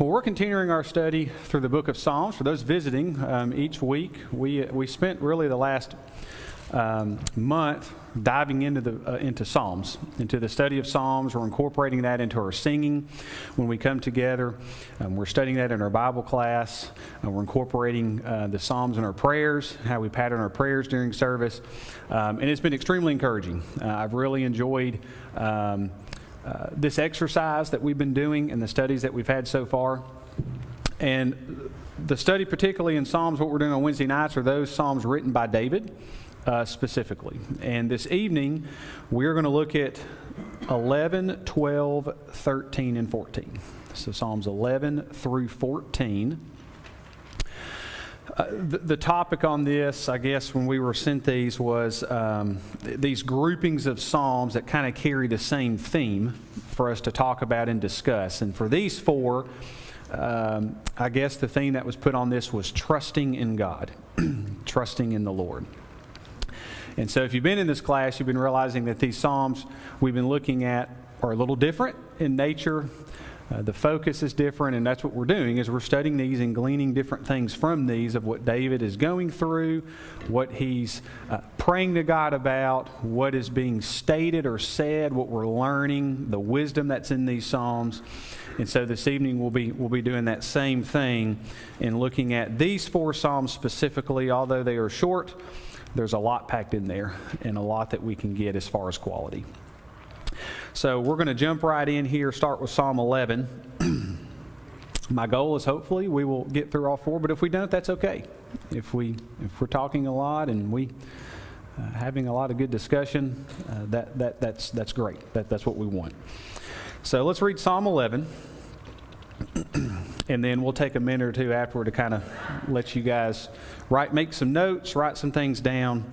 Well, we're continuing our study through the book of Psalms. For those visiting, each week we spent really the last month diving into Psalms, into the study of Psalms. We're incorporating that into our singing when we come together. We're studying that in our Bible class. We're incorporating the Psalms in our prayers, how we pattern our prayers during service. And it's been extremely encouraging. I've really enjoyed this exercise that we've been doing and the studies that we've had so far. And the study, particularly in Psalms, what we're doing on Wednesday nights, are those Psalms written by David specifically. And this evening, we're going to look at 11, 12, 13, and 14. So Psalms 11 through 14. The topic on this, I guess, when we were sent these was these groupings of Psalms that kind of carry the same theme for us to talk about and discuss. And for these four, I guess the theme that was put on this was trusting in God, trusting in the Lord. And so if you've been in this class, you've been realizing that these Psalms we've been looking at are a little different in nature. The focus is different, and that's what we're doing, is we're studying these and gleaning different things from these of what David is going through, what he's praying to God about, what is being stated or said, what we're learning, the wisdom that's in these Psalms. And so this evening we'll be doing that same thing in looking at these four Psalms specifically. Although they are short, there's a lot packed in there and a lot that we can get as far as quality. So we're going to jump right in here, start with Psalm 11. My goal is hopefully we will get through all four, but if we don't, that's okay. If we're talking a lot and we having a lot of good discussion, that's great. That's what we want. So let's read Psalm 11, and then we'll take a minute or two afterward to kind of let you guys make some notes, write some things down,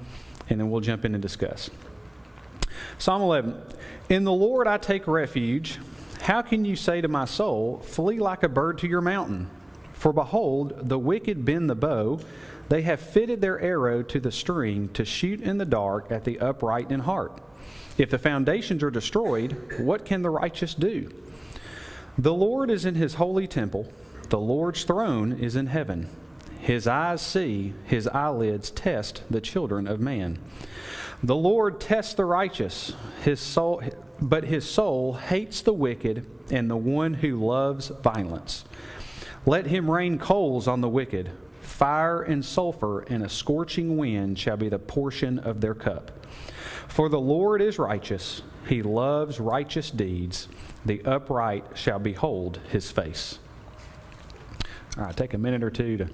and then we'll jump in and discuss. Psalm 11. In the Lord I take refuge. How can you say to my soul, flee like a bird to your mountain? For behold, the wicked bend the bow. They have fitted their arrow to the string to shoot in the dark at the upright in heart. If the foundations are destroyed, what can the righteous do? The Lord is in his holy temple. The Lord's throne is in heaven. His eyes see, his eyelids test the children of man. The Lord tests the righteous, but his soul hates the wicked and the one who loves violence. Let him rain coals on the wicked. Fire and sulfur and a scorching wind shall be the portion of their cup. For the Lord is righteous. He loves righteous deeds. The upright shall behold his face. All right, take a minute or two to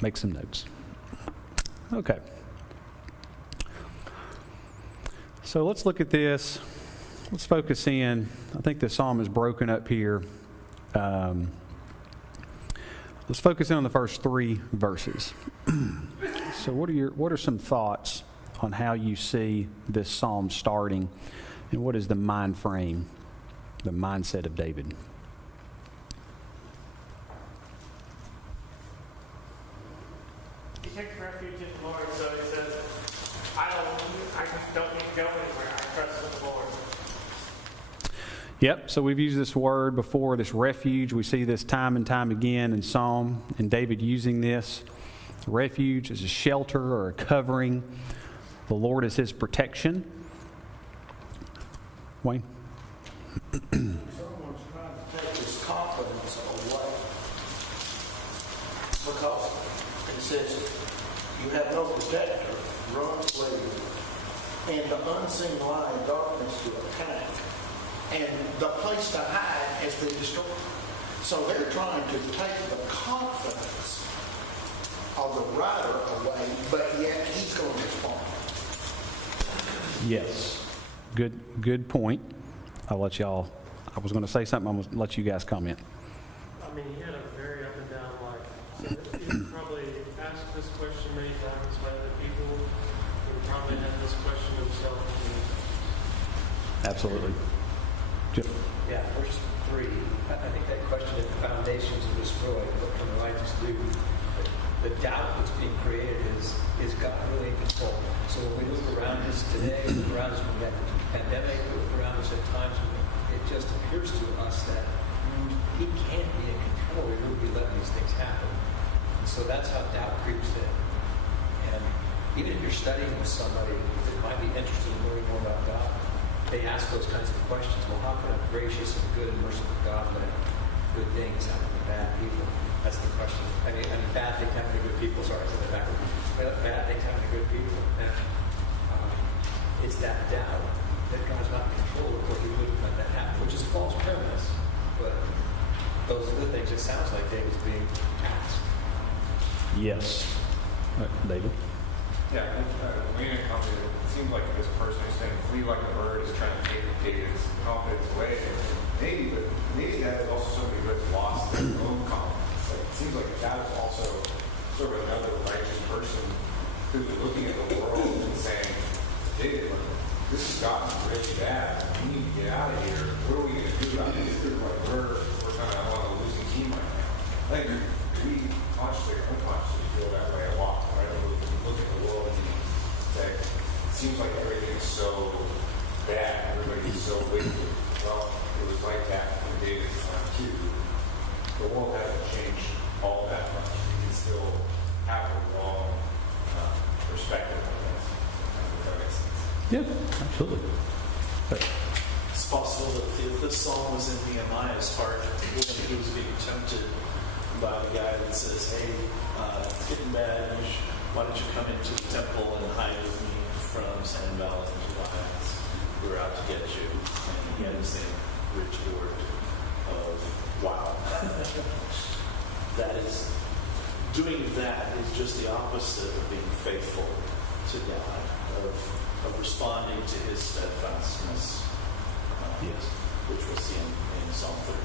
make some notes. Okay. So let's look at this. Let's focus in. I think the psalm is broken up here. Let's focus in on the first three verses. So what are some thoughts on how you see this psalm starting, and what is the mind frame, the mindset of David? He takes refuge in the Lord, so he says, I don't need to go anywhere. I trust in the Lord. Yep, so we've used this word before, this refuge. We see this time and time again in Psalm, and David using this. Refuge is a shelter or a covering. The Lord is his protection. Wayne? Someone's trying to take his confidence away. Because it says, you have no protector, run, flee, and the unseen lion darkness to attack. And the place to hide has been destroyed. So they're trying to take the confidence of the rider away, but yet he's going to respond. Yes. Good point. I was going to say something, I'm going to let you guys comment. I mean, he had a very up and down life. So he probably asked this question many times by other people. He probably had this question himself. Absolutely. Yeah, verse 3. I think that question, if the foundations are destroyed, what can the righteous do? The doubt that's being created is God really in control? So when we look around us today, look around us when we have the pandemic, we look around us at times when it just appears to us that he can't be in control. will we really be letting these things happen? And so that's how doubt creeps in. And even if you're studying with somebody that might be interested in learning more about God, they ask those kinds of questions. Well, how can a gracious and good and merciful God let good things happen to bad people? That's the question. I mean bad things happen to good people. Sorry, I said that backwards. Bad things happen to good people. And it's that doubt that God's not in control of what He wouldn't let that happen, which is a false premise. But those are the things it sounds like David's being asked. Yes. David? Yeah, when it comes to it seems like this person is saying, flee like a bird, is trying to take David's confidence away. Maybe that is also somebody who has lost their own confidence. Like, it seems like that is also sort of another righteous person who's looking at the world and saying, David, this has gotten really bad. We need to get out of here. What are we going to do about this? Like, we're kind of on a losing team right now. I think we consciously or unconsciously feel that way a lot, right? We look at the world and say, it seems like everything is so bad. Everybody is so wicked. Well, it was like that in David's time too. The world hasn't changed all that much. You can still have a wrong perspective on this. If that makes sense. Yeah, absolutely. It's possible that if this song was in Nehemiah's heart, when he was being tempted by the guy that says, hey, it's getting bad, why don't you come into the temple and hide with me from Sanballat and Tobias? We're out to get you. And he had the same retort of, wow. Doing that is just the opposite of being faithful to God, of responding to His steadfastness. Yes. Which we'll see in Psalm 13.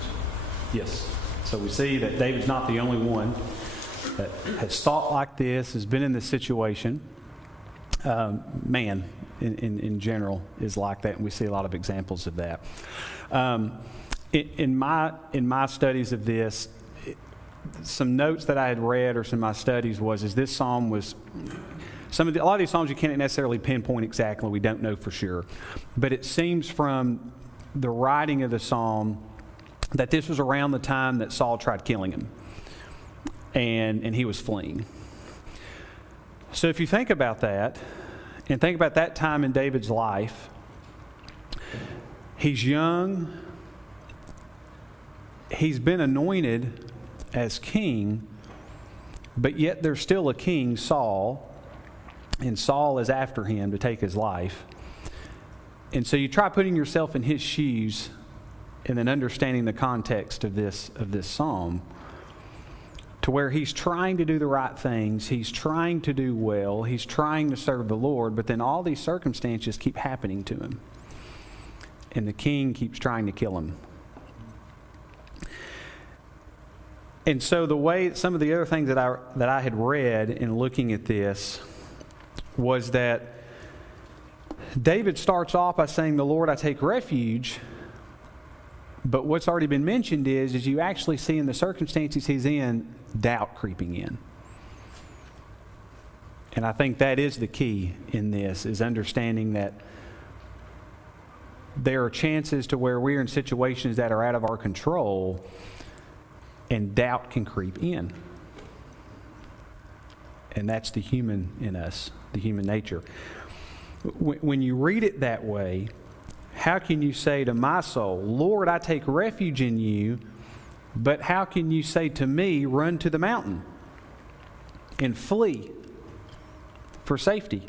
Yes. So we see that David's not the only one that has thought like this, has been in this situation. Man, in general, is like that, and we see a lot of examples of that. In my studies of this, some notes that I had read or some of my studies is this psalm was a lot of these psalms you can't necessarily pinpoint exactly. We don't know for sure, but it seems from the writing of the psalm that this was around the time that Saul tried killing him, and he was fleeing. So if you think about that, and think about that time in David's life, he's young, he's been anointed as king, but yet there's still a king, Saul, and Saul is after him to take his life. And so you try putting yourself in his shoes and then understanding the context of this psalm, to where he's trying to do the right things, he's trying to do well, he's trying to serve the Lord, but then all these circumstances keep happening to him. And the king keeps trying to kill him. And so the way, some of the other things that I had read in looking at this was that David starts off by saying, the Lord I take refuge. But what's already been mentioned is you actually see in the circumstances he's in, doubt creeping in. And I think that is the key in this, is understanding that there are chances to where we're in situations that are out of our control, and doubt can creep in. And that's the human in us, the human nature. When you read it that way, how can you say to my soul, Lord, I take refuge in you, but how can you say to me, run to the mountain and flee for safety?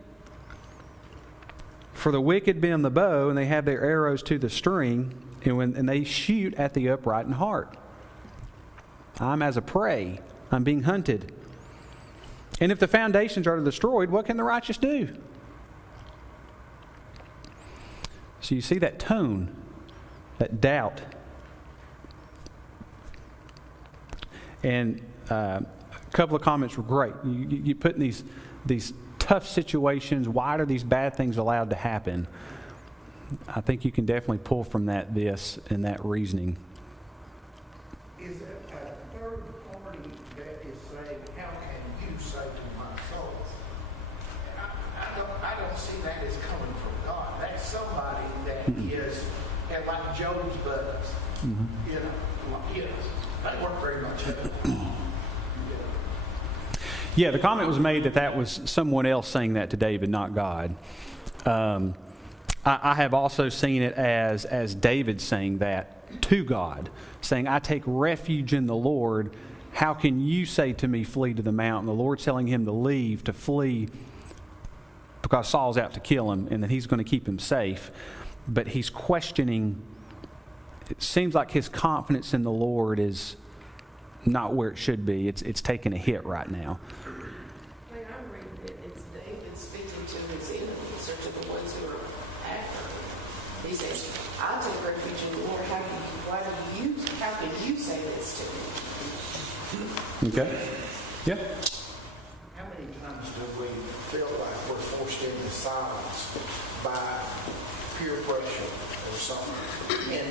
For the wicked bend the bow, and they have their arrows to the string, and they shoot at the upright in heart. I'm as a prey. I'm being hunted. And if the foundations are destroyed, what can the righteous do? So you see that tone, that doubt. And a couple of comments were great. You put in these tough situations, why are these bad things allowed to happen? I think you can definitely pull from this and that reasoning. Is it a third party that is saying, how can you say to my soul? I don't see that as coming from God. That's somebody that is, and like Job's buddies, That worked very much. Yeah, the comment was made that that was someone else saying that to David, not God. I have also seen it as David saying that to God, saying, I take refuge in the Lord. How can you say to me, flee to the mountain? The Lord's telling him to leave, to flee, because Saul's out to kill him, and that he's going to keep him safe. But he's questioning. It seems like his confidence in the Lord is not where it should be. It's taking a hit right now. When I'm reading it, it's David speaking to his enemies, or to the ones who are after him. He says, I take refuge in the Lord. How can you say this to me? Okay? Yeah. How many times do we feel like we're forced into silence by peer pressure or something? And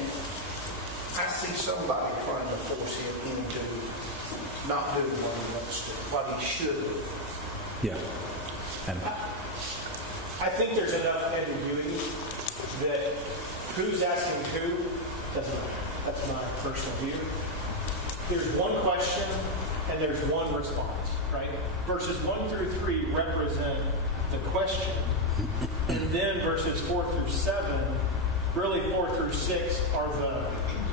I see somebody trying to force him into not doing what he wants to, what he should do. Yeah. I think there's enough ambiguity that who's asking who doesn't matter. That's my personal view. There's one question and there's one response, right? Verses 1 through 3 represent the question, and then verses 4 through 7, really 4 through 6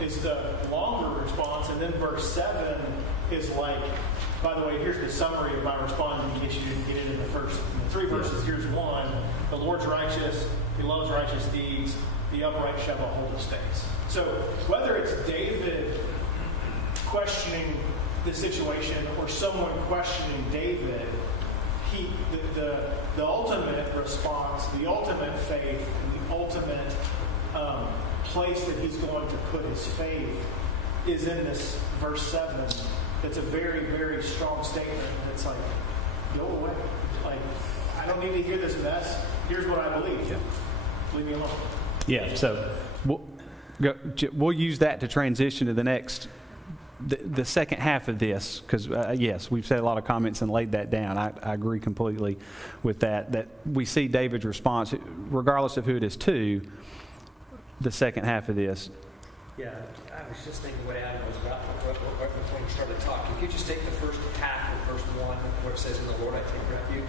is the longer response, and then verse 7 is like, by the way, here's the summary of my response in case you didn't get it in the first 3 verses. Here's one: the Lord's righteous, he loves righteous deeds, the upright shall behold his face. So whether it's David questioning the situation or someone questioning David, the ultimate response, the ultimate faith, and the ultimate place that he's going to put his faith is in this verse 7. It's a very, very strong statement. It's like, go away. Like, I don't need to hear this mess. Here's what I believe. Yeah. Leave me alone. Yeah, so we'll use that to transition to the next, the second half of this, because yes, we've said a lot of comments and laid that down. I agree completely with that we see David's response, regardless of who it is to, the second half of this. Yeah, I was just thinking what Adam was about right before you started talking. If you just take the first half of verse 1, where it says, "In the Lord I take refuge,"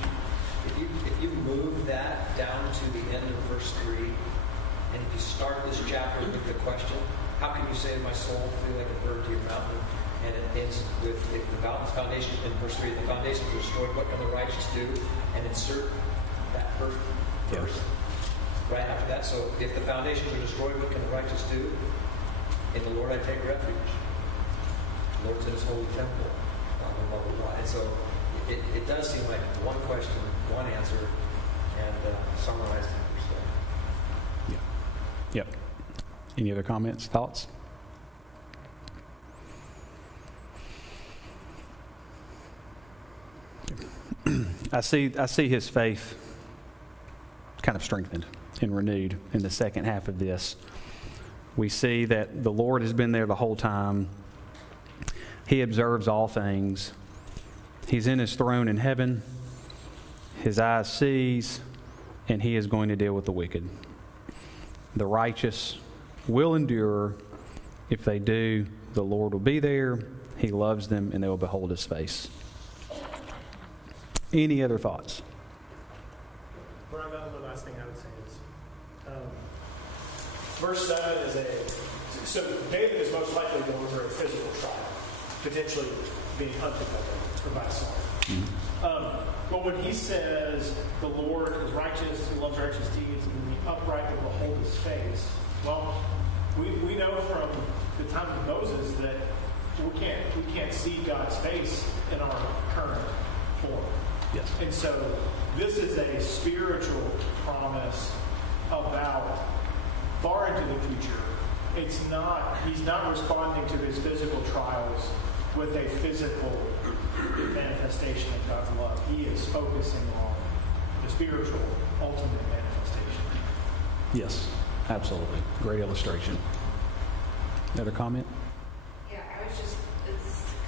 if you move that down to the end of verse 3, and if you start this chapter with the question, "How can you say to my soul, flee like a bird to your mountain?" And it ends with, "If the foundation," in verse 3, "if the foundations are destroyed, what can the righteous do?" And insert that first verse right after that. So, if the foundations are destroyed, what can the righteous do? In the Lord I take refuge. The Lord's in his holy temple. Blah, blah, blah, blah, blah. And so it does seem like one question, one answer, and summarized in verse 7. Yeah. Yep. Any other comments, thoughts? I see his faith kind of strengthened and renewed in the second half of this. We see that the Lord has been there the whole time. He observes all things. He's in his throne in heaven. His eyes sees, and he is going to deal with the wicked. The righteous will endure. If they do, the Lord will be there. He loves them, and they will behold his face. Any other thoughts? Brian, the last thing I would say is, verse 7 is so David is most likely going through a physical trial, potentially being hunted by Saul. But when he says the Lord is righteous, he loves righteous deeds, and the upright will behold his face, well, we know from the time of Moses that we can't see God's face in our current form. Yes. And so this is a spiritual promise about far into the future. He's not responding to his physical trials with a physical manifestation of God's love. He is focusing on the spiritual ultimate manifestation. Yes, absolutely. Great illustration. Another comment? Yeah, it's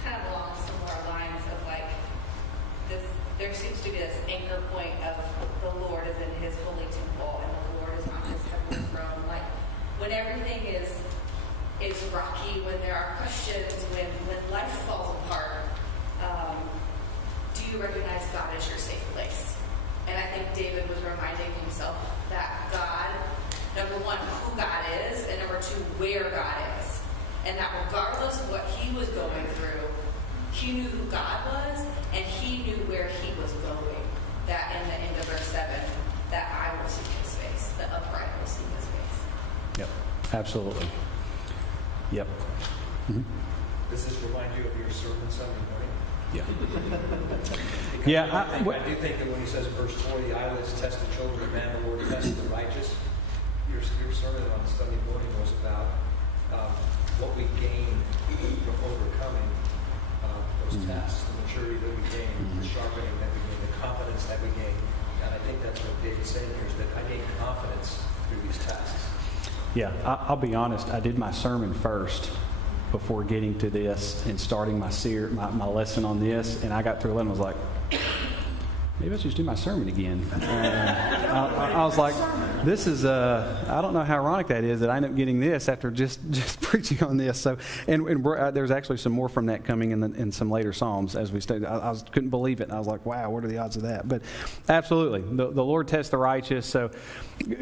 kind of along similar lines of like this, there seems to be this anchor point of the Lord is in his holy temple and the Lord is on his heavenly throne. Like when everything is rocky, when there are questions, when life falls apart, do you recognize God as your safe place? And I think David was reminding himself that God, number one, who God is, and number two, where God is. And that regardless of what he was going through, he knew who God was, and he knew where he was going. That in the end of verse 7, that I will seek his face, the upright will seek his face. Yep, absolutely. Yep. Mm-hmm. Does this remind you of your sermon Sunday morning? Yeah. Because Yeah, I do think that when he says in verse 4, the eyelids test the children of man, the Lord tests the righteous, your sermon on Sunday morning was about what we gain from overcoming those tests, the maturity that we gain, the sharpening that we gain, the confidence that we gain. And I think that's what David's saying here, is that I gain confidence through these tests. Yeah, I'll be honest. I did my sermon first before getting to this and starting my lesson on this, and I got through it and was like, maybe I should just do my sermon again. I was like, this is, I don't know how ironic that is that I end up getting this after just preaching on this. So, and there's actually some more from that coming in some later Psalms as we studied. I couldn't believe it. And I was like, wow, what are the odds of that? But absolutely, the Lord tests the righteous. So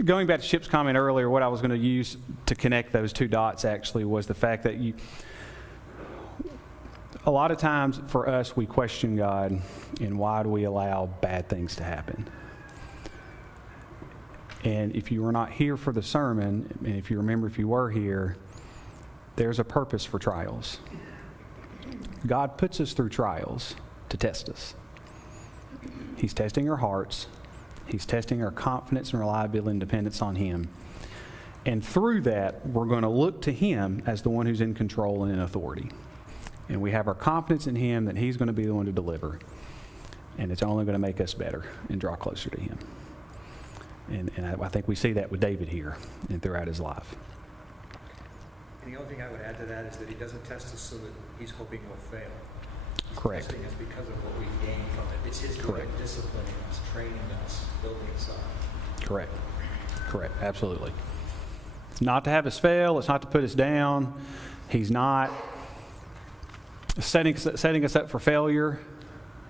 going back to Chip's comment earlier, what I was going to use to connect those two dots actually was the fact that a lot of times for us, we question God and why do we allow bad things to happen? And if you were not here for the sermon, and if you remember if you were here, there's a purpose for trials. God puts us through trials to test us. He's testing our hearts. He's testing our confidence and reliability and dependence on Him. And through that, we're going to look to Him as the one who's in control and in authority. And we have our confidence in Him that He's going to be the one to deliver. And it's only going to make us better and draw closer to Him. And I think we see that with David here and throughout his life. And the only thing I would add to that is that He doesn't test us so that He's hoping we'll fail. He's Correct. testing us because of what we gain from it. It's His way of disciplining us, training us, building us up. Correct. Absolutely. It's not to have us fail. It's not to put us down. He's not setting us up for failure.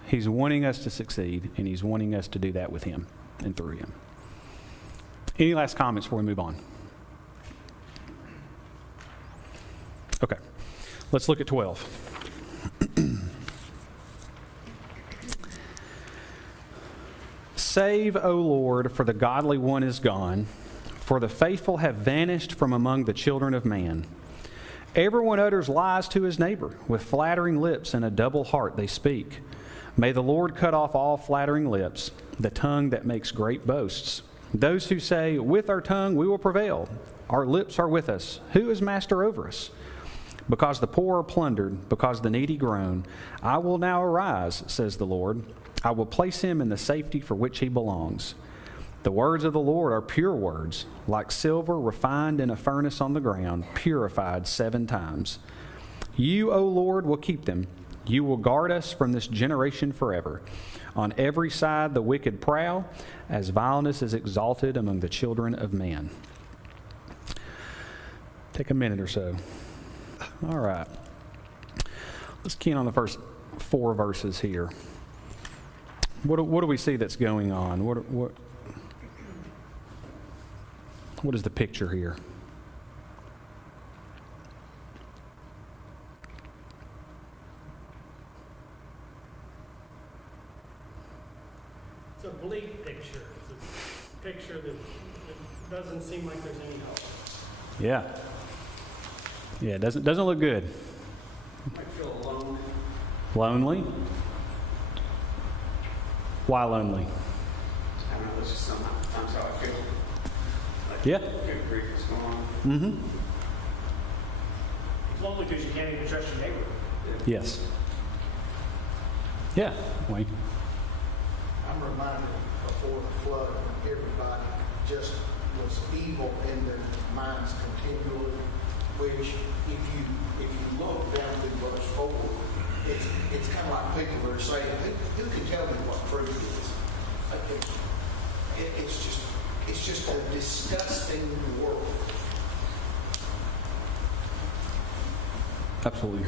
He's wanting us to succeed, and He's wanting us to do that with Him and through Him. Any last comments before we move on? Okay. Let's look at 12. Save, O Lord, for the godly one is gone, for the faithful have vanished from among the children of man. Everyone utters lies to his neighbor. With flattering lips and a double heart they speak. May the Lord cut off all flattering lips, the tongue that makes great boasts. Those who say, with our tongue we will prevail. Our lips are with us. Who is master over us? Because the poor are plundered, because the needy groan, I will now arise, says the Lord. I will place him in the safety for which he belongs. The words of the Lord are pure words, like silver refined in a furnace on the ground, purified 7 times. You, O Lord, will keep them. You will guard us from this generation forever. On every side the wicked prowl, as vileness is exalted among the children of man. Take a minute or so. All right. Let's key in on the first 4 verses here. What do we see that's going on? What is the picture here? It's a bleak picture. It's a picture that doesn't seem like there's any hope. Yeah. Yeah, it doesn't look good. I feel alone. Lonely? Why lonely? I don't know, that's just sometimes how I feel. Like, Yeah. good grief is going on. Mm-hmm. It's lonely because you can't even trust your neighbor. Yes. Yeah, Wayne. I'm reminded before the flood, everybody just was evil in their minds continually, which if you look down to verse 4, it's kind of like people that are saying, who can tell me what truth is? It's just a disgusting world. Absolutely.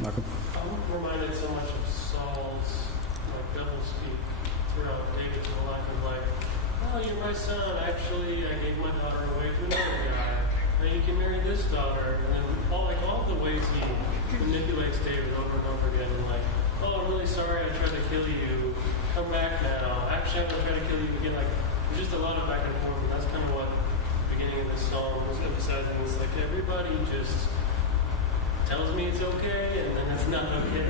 Malcolm? I'm reminded so much of Saul's double speak throughout David's whole life of oh, you're my son. Actually, I gave my daughter away to another guy. Now you can marry this daughter. And then all the ways he manipulates David over and over again. And oh, I'm really sorry. I tried to kill you. Come back now. Actually, I'm gonna try to kill you again. There's just a lot of back and forth. And that's kind of what the beginning of this song was emphasizing. It's everybody just tells me it's okay, and then it's not okay.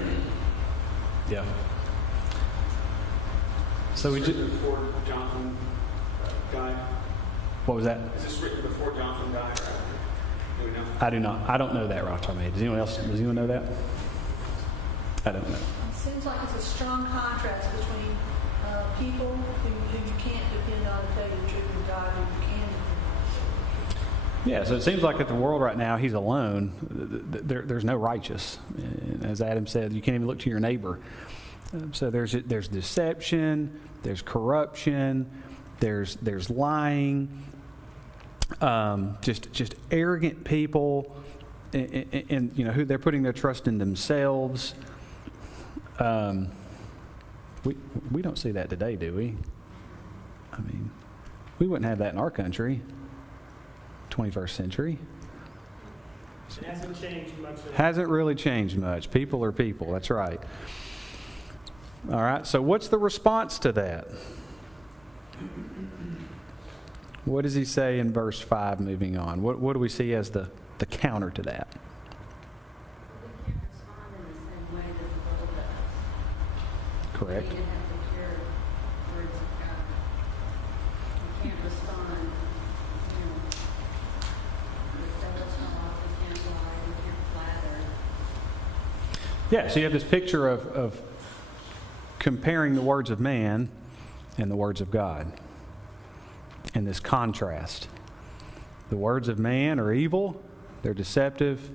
Yeah. So we written just, before Jonathan died? what was that? Is this written before Jonathan died? Or after? Do we know? I do not. I don't know that right off the top of my head. Does anyone know that? I don't know. It seems like it's a strong contrast between people who you can't depend on to tell you the truth and God who you can depend on. Yeah, so it seems like in the world right now, he's alone. There's no righteous. And as Adam said, you can't even look to your neighbor. So there's deception, there's corruption, there's lying, just arrogant people, and who they're putting their trust in themselves. We don't see that today, do we? I mean, we wouldn't have that in our country, 21st century. It hasn't changed much. Hasn't really changed much. People are people. That's right. All right. So what's the response to that? What does he say in verse 5 moving on? What do we see as the counter to that? We can't respond in the same way that the world does. Correct. We need to have the pure words of God. We can't respond, the devil's off, we can't lie, we can't flatter. Yeah, so you have this picture of comparing the words of man and the words of God. And this contrast. The words of man are evil, they're deceptive,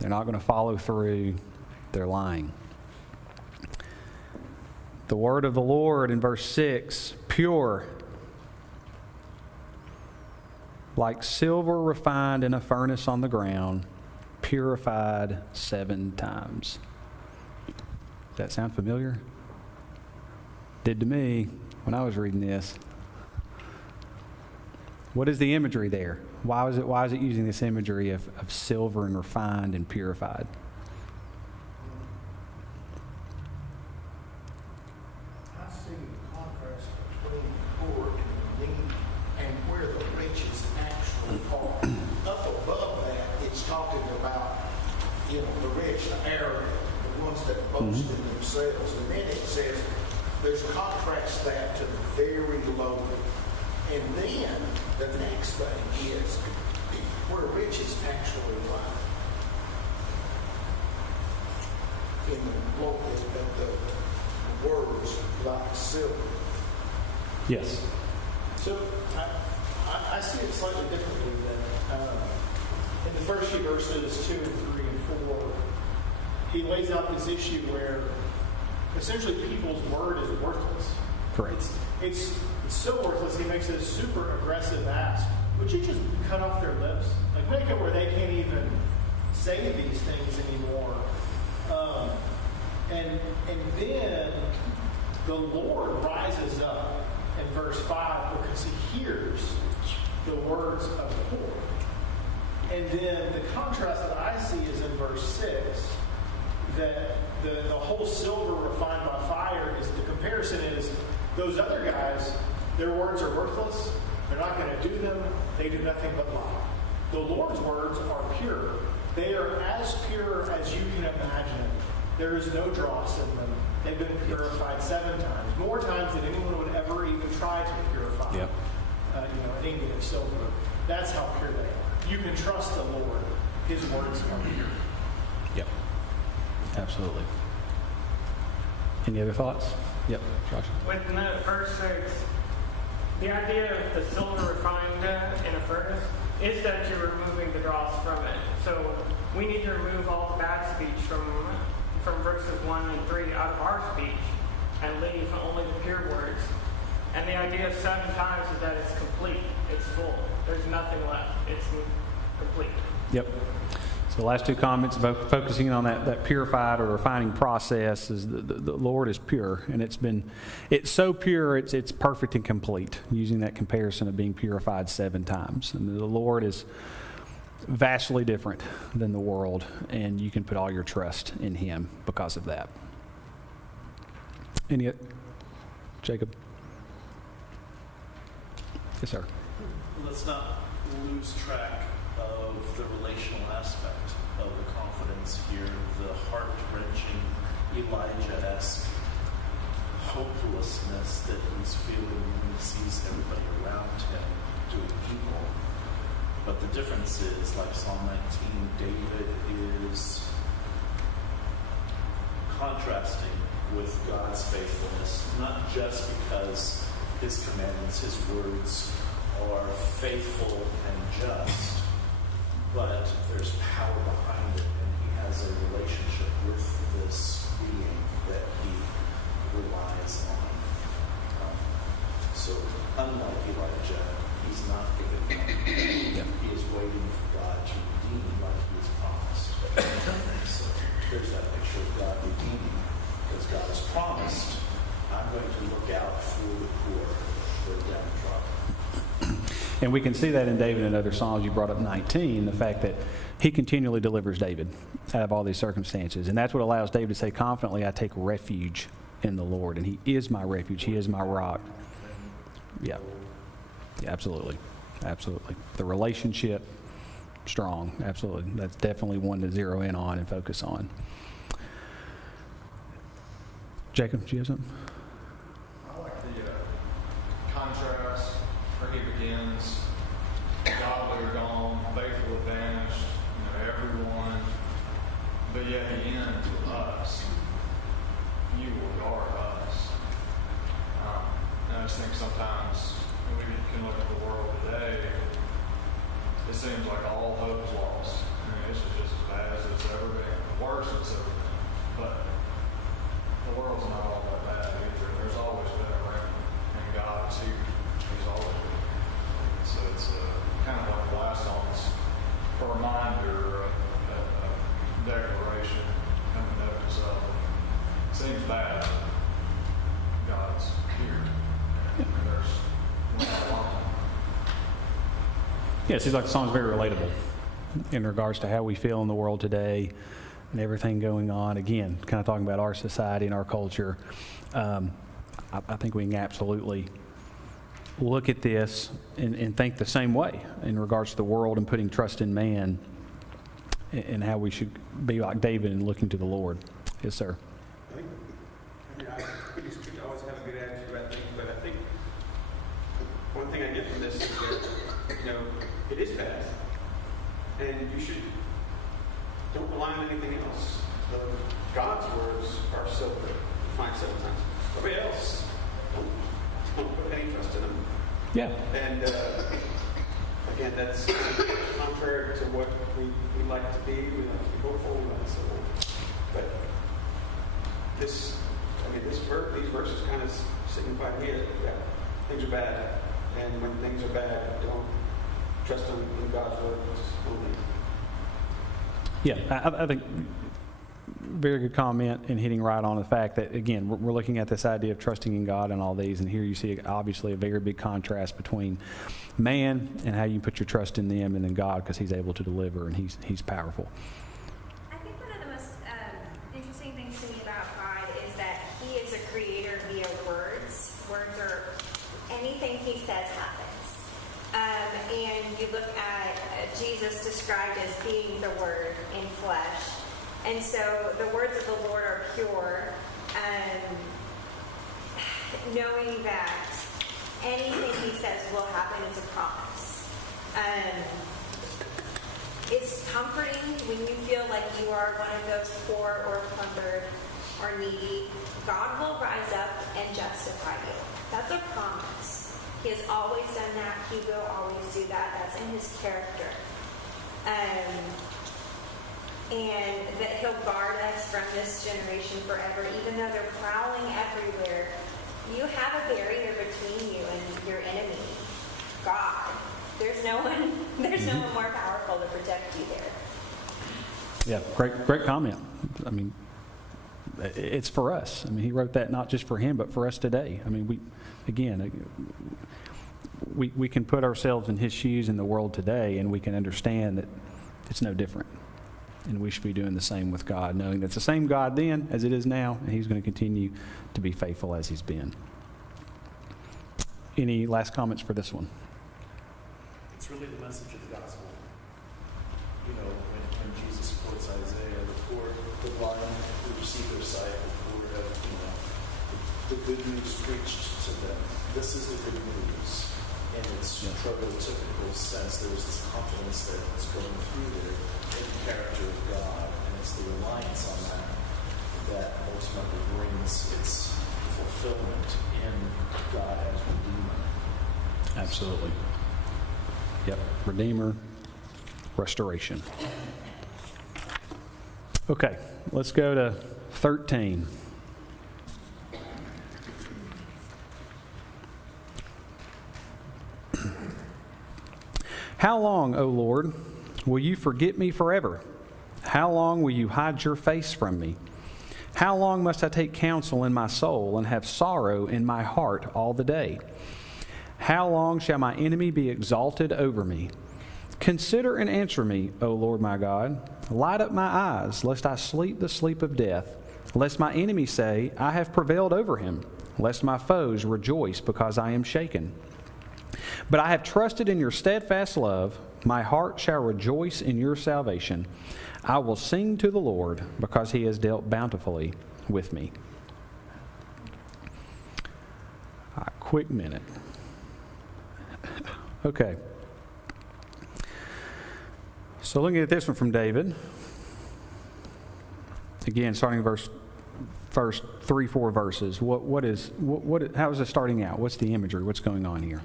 they're not going to follow through, they're lying. The word of the Lord in verse 6, pure, like silver refined in a furnace on the ground, purified 7 times. Does that sound familiar? Did to me when I was reading this. What is the imagery there? Why is it using this imagery of silver and refined and purified? I see the contrast between poor and needy and where the riches actually are. Up above that, it's talking about, the rich, the arrogant, the ones that boast in themselves. And then it says, there's contrast that to the very lowly. And then the next thing is where riches actually lie. In the words like silver. Yes. So I see it slightly differently than in the first few verses 2 and 3 and 4. He lays out this issue where essentially people's word is worthless. Correct. It's so worthless. He makes a super aggressive ask. Would you just cut off their lips? Make it where they can't even say these things anymore. And then the Lord rises up in verse 5 because he hears the words of the poor. And then the contrast that I see is in verse 6, that the whole silver refined by fire is, the comparison is, those other guys, their words are worthless, they're not going to do them, they do nothing but lie. The Lord's words are pure. They are as pure as you can imagine. There is no dross in them. They've been purified 7 times, more times than anyone would ever even try to purify. Yep. An ingot of silver. That's how pure they are. You can trust the Lord. His words are pure. Yep. Absolutely. Any other thoughts? Yep. Josh. With verse 6, the idea of the silver refined in a furnace is that you're removing the dross from it. So we need to remove all the bad speech from verses 1 and 3 out of our speech and leave only the pure words. And the idea of 7 times is that it's complete. It's full. There's nothing left. It's complete. Yep. The last two comments focusing on that purified or refining process is the Lord is pure, and it's so pure it's perfect and complete, using that comparison of being purified 7 times. And the Lord is vastly different than the world, and you can put all your trust in Him because of that. Jacob? Yes, sir. Let's not lose track of the relational aspect of the confidence here, the heart-wrenching, Elijah-esque hopelessness that he's feeling when he sees everybody around him doing evil. But the difference is, like Psalm 19, David is contrasting with God's faithfulness, not just because his commandments, his words are faithful and just, but there's power behind it, and he has a relationship with this being that he relies on. So unlike Elijah, he's not giving up. He is waiting for God to redeem like he has promised. So there's that picture of God redeeming, because God has promised, I'm going to look out for the poor, the downtrodden. And we can see that in David and other Psalms. You brought up 19, the fact that he continually delivers David out of all these circumstances. And that's what allows David to say confidently, I take refuge in the Lord. And he is my refuge. He is my rock. Yeah, absolutely. Absolutely. The relationship, strong. Absolutely. That's definitely one to zero in on and focus on. Jacob, do you have something? I like the contrast where he begins, godly are gone, faithful have vanished, everyone, but yet he ends with us. You will guard us. And I just think sometimes when we can look at the world today, it seems like all hope is lost. This is just as bad as it's ever been, worse than it's ever been. But the world's not all that bad either. There's always been a remnant, and God is here. He's always been. So it's kind of like the last song's a reminder, a declaration coming up as it seems bad. God's here. And there's one alone. Yeah, it seems like the song's very relatable in regards to how we feel in the world today and everything going on. Again, kind of talking about our society and our culture. I think we can absolutely look at this and think the same way in regards to the world and putting trust in man and how we should be like David and looking to the Lord. Yes, sir. We always have a good attitude about things, but I think one thing I get from this is that, it is bad. And you don't rely on anything else. God's words are so good. You find 7 times. Everybody else, don't put any trust in them. Yeah. And again, that's contrary to what we like to be. We like to be hopeful. We like to say, but these verses kind of signify here that things are bad. And when things are bad, don't trust in God's words only. Yeah, I think very good comment and hitting right on the fact that, again, we're looking at this idea of trusting in God and all these, and here you see obviously a very big contrast between man and how you put your trust in them and in God, because he's able to deliver and he's powerful. I think one of the most interesting things to me about God is that he is a creator via words. Words are anything he says happens. And you look at Jesus described as being the Word in flesh. And so the words of the Lord are pure, knowing that anything he says will happen is a promise. It's comforting when you feel like you are one of those poor or plundered or needy. God will rise up and justify you. That's a promise. He has always done that. He will always do that. That's in his character. And that he'll guard us from this generation forever, even though they're prowling everywhere. You have a barrier between you and your enemy, God. There's no one more powerful to protect you there. Yeah, great comment. I mean, it's for us. I mean, he wrote that not just for him, but for us today. I mean, we can put ourselves in his shoes in the world today, and we can understand that it's no different. And we should be doing the same with God, knowing that it's the same God then as it is now, and he's going to continue to be faithful as he's been. Any last comments for this one? It's really the message of the gospel. You know, when Jesus quotes Isaiah, the poor, the blind who receive their sight, the poor have, the good news preached to them. This is the good news. In its prototypical sense, there's this confidence that is going through there in the character of God, and it's the reliance on that ultimately brings its fulfillment in God as Redeemer. Absolutely. Yep. Redeemer, restoration. Okay, let's go to 13. How long, O Lord, will you forget me forever? How long will you hide your face from me? How long must I take counsel in my soul and have sorrow in my heart all the day? How long shall my enemy be exalted over me? Consider and answer me, O Lord my God. Light up my eyes, lest I sleep the sleep of death. Lest my enemy say, I have prevailed over him. Lest my foes rejoice because I am shaken. But I have trusted in your steadfast love. My heart shall rejoice in your salvation. I will sing to the Lord because he has dealt bountifully with me. All right, quick minute. Okay. So looking at this one from David. Again, starting first 3-4 verses. How is it starting out? What's the imagery? What's going on here?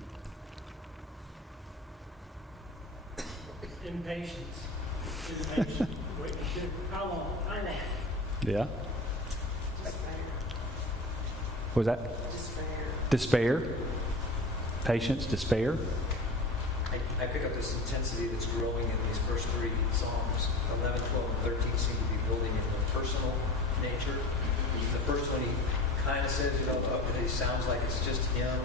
Impatience. Wait, how long? Yeah. What was that? Despair. Patience, despair. I pick up this intensity that's growing in these first three Psalms. 11, 12, and 13 seem to be building in the personal nature. The first one, he kind of says, he sounds like it's just him.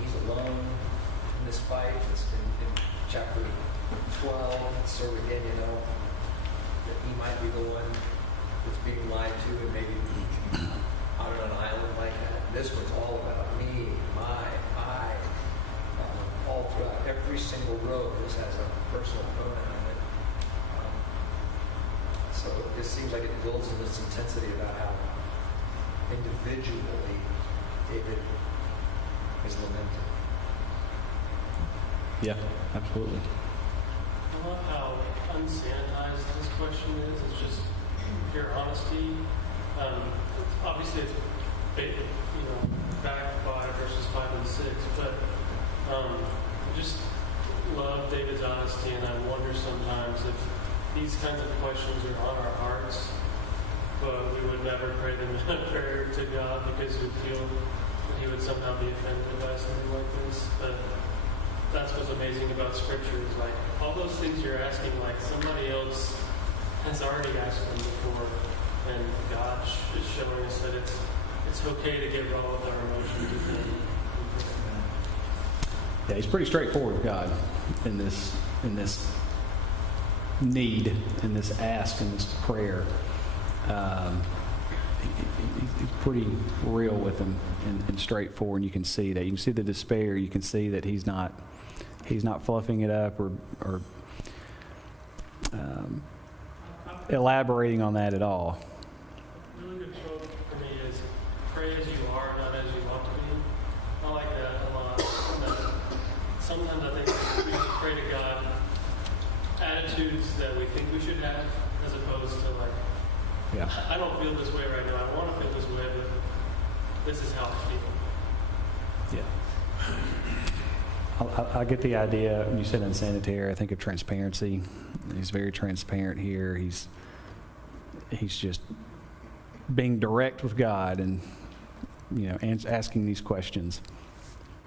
He's alone in this fight. It's in chapter 12, it's sort of again, that he might be the one that's being lied to and maybe out on an island like that. This one's all about me, my, I. All throughout every single row, this has a personal pronoun in it. So it seems like it builds in this intensity about how individually David is lamented. Yeah, absolutely. I love how unsanitized this question is. It's just pure honesty. Obviously, it's backed by verses 5 and 6, but I just love David's honesty, and I wonder sometimes if these kinds of questions are on our hearts, but we would never pray them in a prayer to God because we feel that he would somehow be offended by something like this. But that's what's amazing about Scripture is like all those things you're asking, like somebody else has already asked them before, and God is showing us that it's okay to get raw with our emotions with him. Yeah, he's pretty straightforward with God in this need, in this ask, in this prayer. He's pretty real with him and straightforward, and you can see that. You can see the despair. You can see that he's not fluffing it up or elaborating on that at all. A really good quote for me is, pray as you are, not as you want to be. I like that a lot. Sometimes I think we should pray to God attitudes that we think we should have, as opposed to like, Yeah. I don't feel this way right now. I want to feel this way, but this is how I feel. Yeah. I get the idea. When you said unsanitary, I think of transparency. He's very transparent here. He's just being direct with God and asking these questions.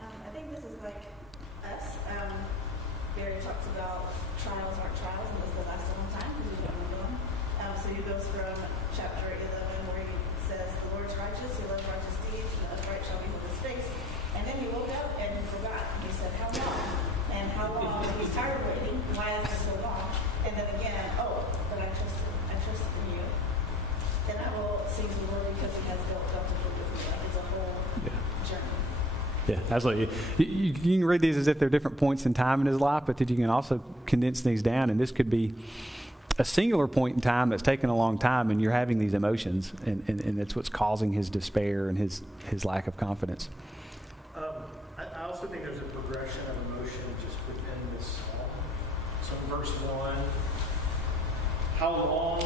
I think this is like us. Barry talks about trials aren't trials unless they last a long time because we don't know them. tired of waiting. Why is this so long? And then again, oh, but I trust in you. Then I will sing the Lord because He has built up to with me. Like it's a whole journey. Yeah, absolutely. You can read these as if they're different points in time in his life, but that you can also condense these down, and this could be a singular point in time that's taken a long time, and you're having these emotions, and that's what's causing his despair and his lack of confidence. I also think there's a progression of emotion just within this psalm. So in verse 1, how long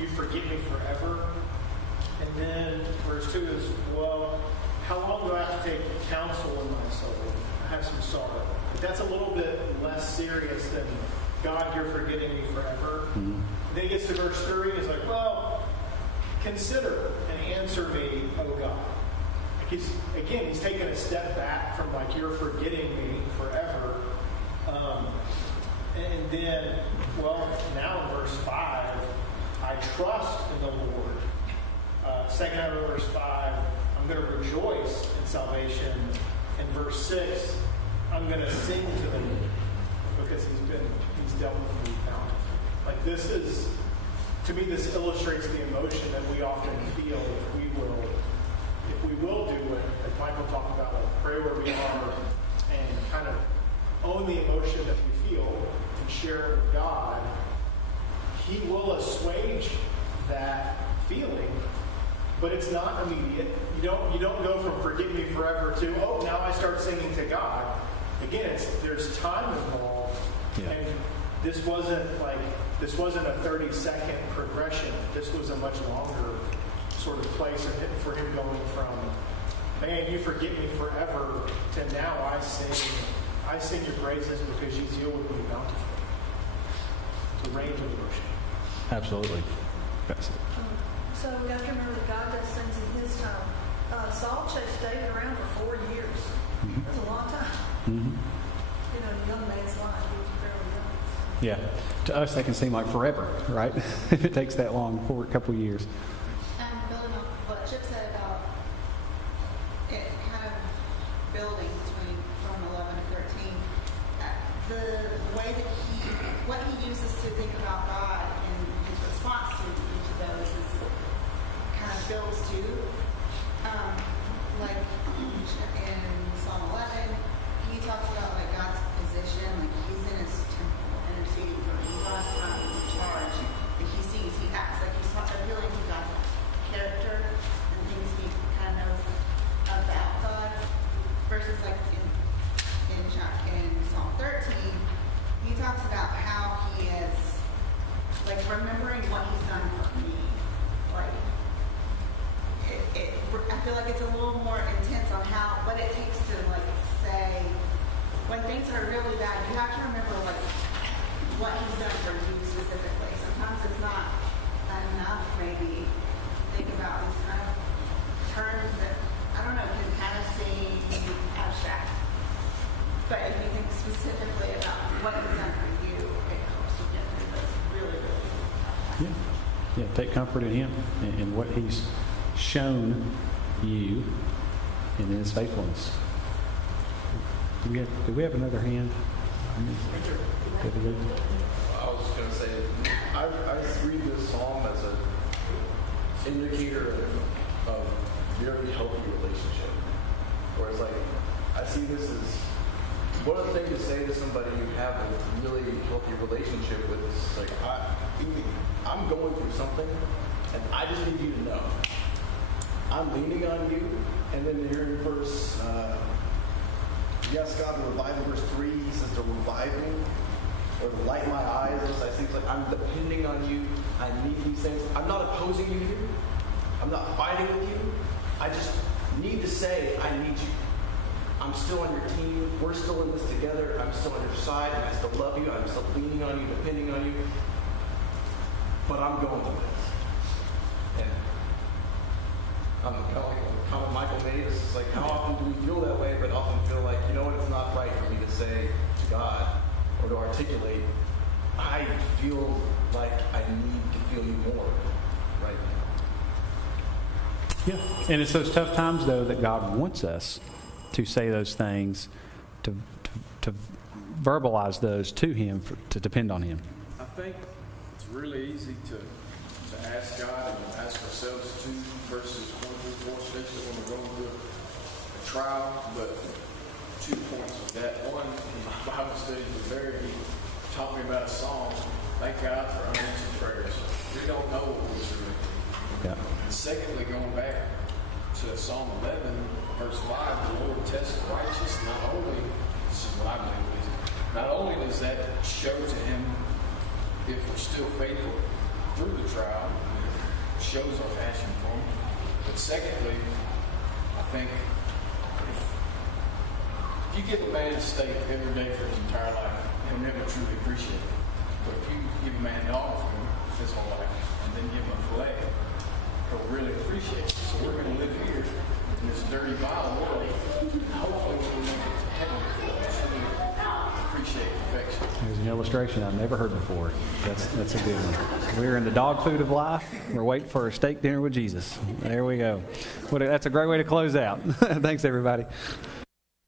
you forget me forever? And then verse 2 is, well, how long do I have to take counsel in my soul? I have some sorrow. But that's a little bit less serious than, God, you're forgetting me forever. Mm-hmm. Then he gets to verse 3 and is like, well, consider and answer me, O God. He's taken a step back from like, you're forgetting me forever. And then, well, now in verse 5, I trust in the Lord. Second out of verse 5, I'm going to rejoice in salvation. In verse 6, I'm going to sing to the Lord because he's dealt with me bountifully. Like this is, to me, this illustrates the emotion that we often feel if we will do it, as Michael talked about, like pray where we are and kind of own the emotion that we feel and share it with God. He will assuage that feeling, but it's not immediate. You don't go from forget me forever to, oh, now I start singing to God. Again, there's time involved, and this wasn't a 30-second progression. This was a much longer sort of place for him going from, man, you forget me forever, to now I sing your praises because you deal with me bountifully. It's a range of emotion. Absolutely. So we have to remember that God does things in His time. Saul chased David around for 4 years. Mm-hmm. That's a long time. Mm-hmm. You know, a young man's life. He was fairly young. Yeah. To us, that can seem like forever, right? If it takes that long, for a couple of years. Building off what Chip said about it kind of building from 11 to 13, the way that what he uses to think about God and his response to each of those is kind of builds too. Like in Psalm 11, he talks about like God's position, like he's in his temple interceding for him. God's not in charge. Like he acts like he's appealing to God's character and things he kind of knows about God. Versus like in Psalm 13, he talks about how he is like remembering what he's done for me. Like I feel like it's a little more intense on what it takes to like say when things are really bad. You have to remember like what he's done for you specifically. Sometimes it's not enough. Maybe think about these kind of terms that I don't know can kind of seem abstract. But if you think specifically about what he's done for you, it helps you get through those really, really tough times. Yeah. Take comfort in Him and what He's shown you and in His faithfulness. Do we have another hand? I was just going to say, I read this psalm as an indicator of very healthy relationship. Where it's like, I see this as one of the things to say to somebody you have a really healthy relationship with is like, I'm going through something, and I just need you to know. I'm leaning on you. And then here in verse, yes, God, to revive in verse 3, he says to revive me, or to light my eyes. I think like I'm depending on you. I need these things. I'm not opposing you here. I'm not fighting with you. I just need to say, I need you. I'm still on your team. We're still in this together. I'm still on your side, and I still love you. I'm still leaning on you, depending on you. But I'm going through this. And I don't know, kind of Michael made us. It's like, how often do we feel that way, but often feel like, you know what, it's not right for me to say to God or to articulate, I feel like I need to feel you more right now. Yeah. And it's those tough times, though, that God wants us to say those things, to verbalize those to him to depend on him? I think it's really easy to ask God and ask ourselves too, verses 1 through 4, especially when we're going through a trial. But 2 points of that. One, in my Bible study was there, he taught me about a song. Thank God for unanswered prayers. We don't know what we're doing. Yeah. And secondly, going back to Psalm 11, verse 5, the Lord tests the righteous. Not only, this is what I believe, not only does that show to him if we're still faithful through the trial, it shows our passion for him. But secondly, I think if you give a man a steak every day for his entire life, he'll never truly appreciate it. But if you give a man a dog for his whole life and then give him a fillet, he'll really appreciate it. So we're going to live here in this dirty, vile world. Hopefully when we make it to heaven, we'll truly appreciate perfection. There's an illustration I've never heard before. That's a good one. We're in the dog food of life. We're waiting for a steak dinner with Jesus. There we go. That's a great way to close out. Thanks, everybody.